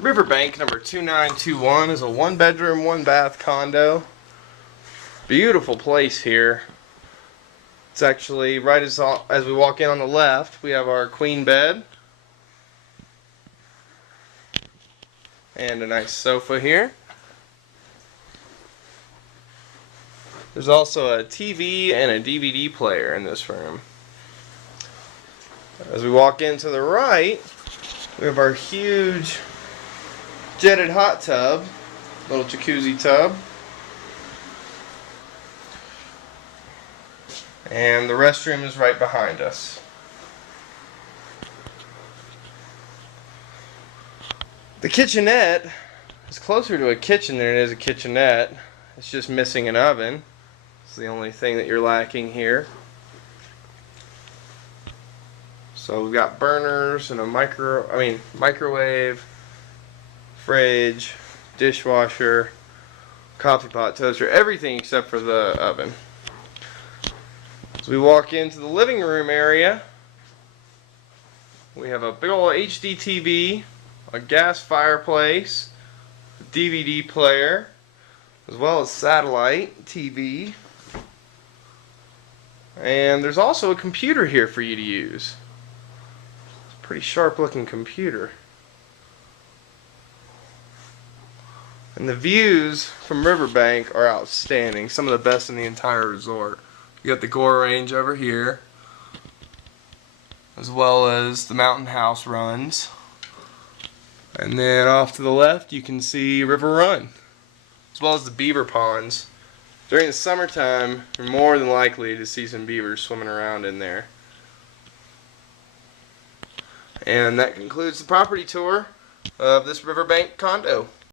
Riverbank number 2921 is a 1-bedroom, 1-bath condo. Beautiful place here. It's actually right as we walk in on the left, we have our queen bed. And a nice sofa here. There's also a TV and a DVD player in this room. As we walk into the right, we have our huge jetted hot tub, little jacuzzi tub. And the restroom is right behind us. The kitchenette is closer to a kitchen than it is a kitchenette. It's just missing an oven. It's the only thing that you're lacking here. So we've got burners and a microwave, fridge, dishwasher, coffee pot, toaster, everything except for the oven. As we walk into the living room area, we have a big old HD TV, a gas fireplace, a DVD player, as well as satellite TV. And there's also a computer here for you to use. It's a pretty sharp looking computer. And the views from Riverbank are outstanding, some of the best in the entire resort. You got the Gore Range over here, as well as the Mountain House runs. And then off to the left you can see River Run, as well as the beaver ponds. During the summertime, you're more than likely to see some beavers swimming around in there. And that concludes the property tour of this Riverbank condo.